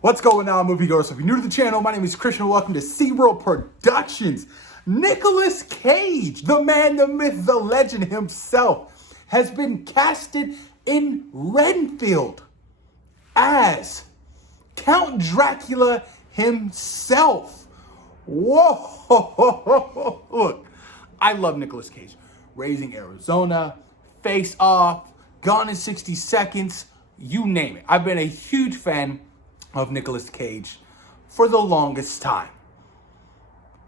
What's going on, moviegoers? So if you're new to the channel, my name is Christian and welcome to SeaWorld Productions. Nicolas Cage, the man, the myth, the legend himself, has been casted in Renfield as Count Dracula himself. Whoa! Look, I love Nicolas Cage. Raising Arizona, Face Off, Gone in 60 Seconds, you name it. I've been a huge fan of Nicolas Cage for the longest time.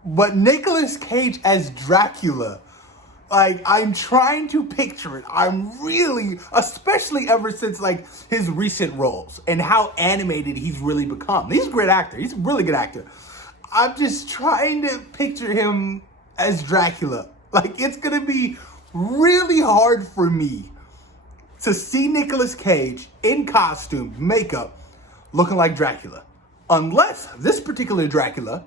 But Nicolas Cage as Dracula, like, I'm trying to picture it. I'm really, especially ever since like his recent roles and how animated he's really become. He's a great actor. He's a really good actor. I'm just trying to picture him as Dracula. Like, it's gonna be really hard for me to see Nicolas Cage in costume, makeup, looking like Dracula. Unless this particular Dracula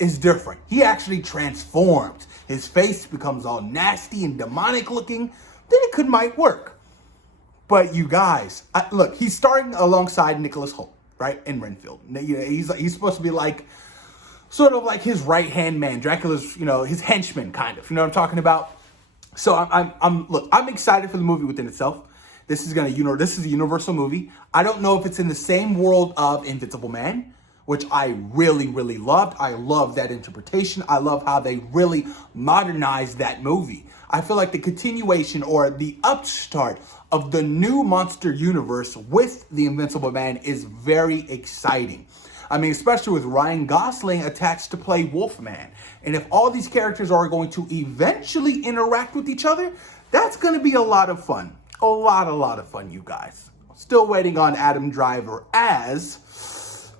is different. He actually transforms. His face becomes all nasty and demonic looking. Then it might work. But you guys, look, he's starring alongside Nicolas Holt, right? In Renfield. He's supposed to be like, sort of like his right-hand man. Dracula's, his henchman, kind of. You know what I'm talking about? So I'm excited for the movie within itself. This is a Universal movie. I don't know if it's in the same world of Invisible Man, which I really, really loved. I love that interpretation. I love how they really modernized that movie. I feel like the continuation or the upstart of the new monster universe with the Invincible Man is very exciting. I mean, especially with Ryan Gosling attached to play Wolfman. And if all these characters are going to eventually interact with each other, that's going to be a lot of fun. A lot of fun, you guys. Still waiting on Adam Driver as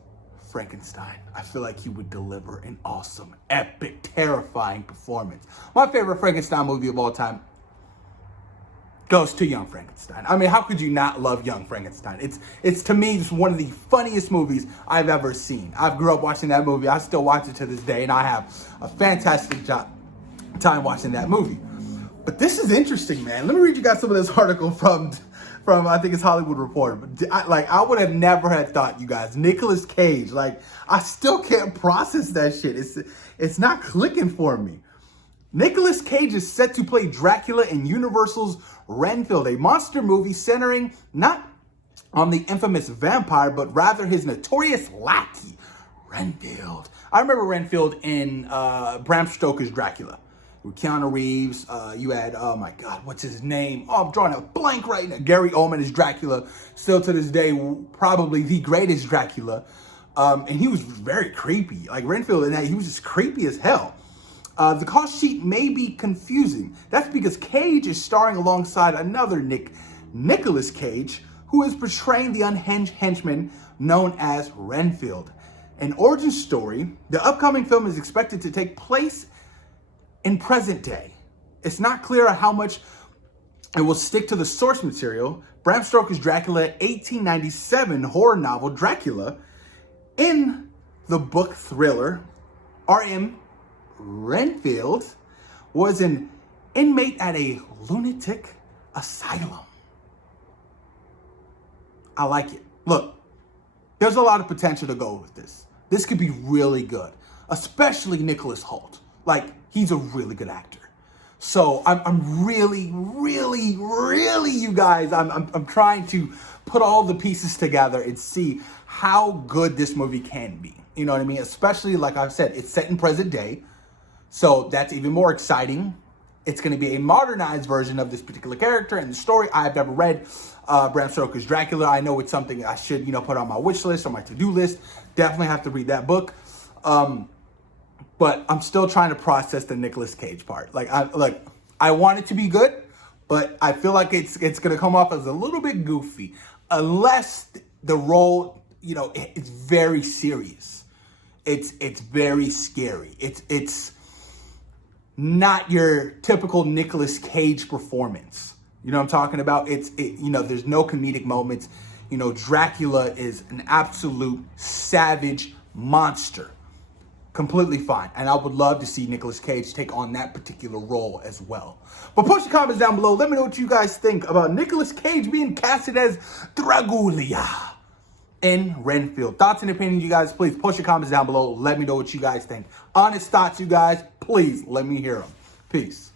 Frankenstein. I feel like he would deliver an awesome, epic, terrifying performance. My favorite Frankenstein movie of all time goes to Young Frankenstein. I mean, how could you not love Young Frankenstein? It's to me, just one of the funniest movies I've ever seen. I grew up watching that movie. I still watch it to this day, and I have a fantastic time watching that movie. But this is interesting, man. Let me read you guys some of this article from I think it's Hollywood Reporter. But I would have never had thought, you guys, Nicolas Cage. Like, I still can't process that shit. It's not clicking for me. Nicolas Cage is set to play Dracula in Universal's Renfield, a monster movie centering not on the infamous vampire, but rather his notorious lackey, Renfield. I remember Renfield in Bram Stoker's Dracula. With Keanu Reeves, you had, oh my God, what's his name? Oh, I'm drawing a blank right now. Gary Allman is Dracula, still to this day, probably the greatest Dracula. And he was very creepy. Like Renfield, and he was just creepy as hell. The call sheet may be confusing. That's because Cage is starring alongside another Nicolas Cage, who is portraying the unhinged henchman known as Renfield. An origin story, the upcoming film is expected to take place in present day. It's not clear how much it will stick to the source material. Bram Stoker's Dracula 1897 horror novel Dracula, in the book thriller, R.M. Renfield was an inmate at a lunatic asylum. I like it. Look, there's a lot of potential to go with this. This could be really good, especially Nicolas Holt. Like, he's a really good actor. So I'm really, you guys, I'm trying to put all the pieces together and see how good this movie can be. You know what I mean? Especially, like I've said, it's set in present day. So that's even more exciting. It's going to be a modernized version of this particular character and the story. I've never read Bram Stoker's Dracula. I know it's something I should, put on my wish list or my to-do list. Definitely have to read that book. But I'm still trying to process the Nicolas Cage part. Like, I want it to be good, but I feel like it's going to come off as a little bit goofy. Unless the role, it's very serious. It's very scary. It's not your typical Nicolas Cage performance. You know what I'm talking about? There's no comedic moments. Dracula is an absolute savage monster. Completely fine. And I would love to see Nicolas Cage take on that particular role as well. But post your comments down below. Let me know what you guys think about Nicolas Cage being casted as Dracula. in Renfield. Thoughts and opinions, you guys, please post your comments down below. Let me know what you guys think. Honest thoughts, you guys, please let me hear them. Peace.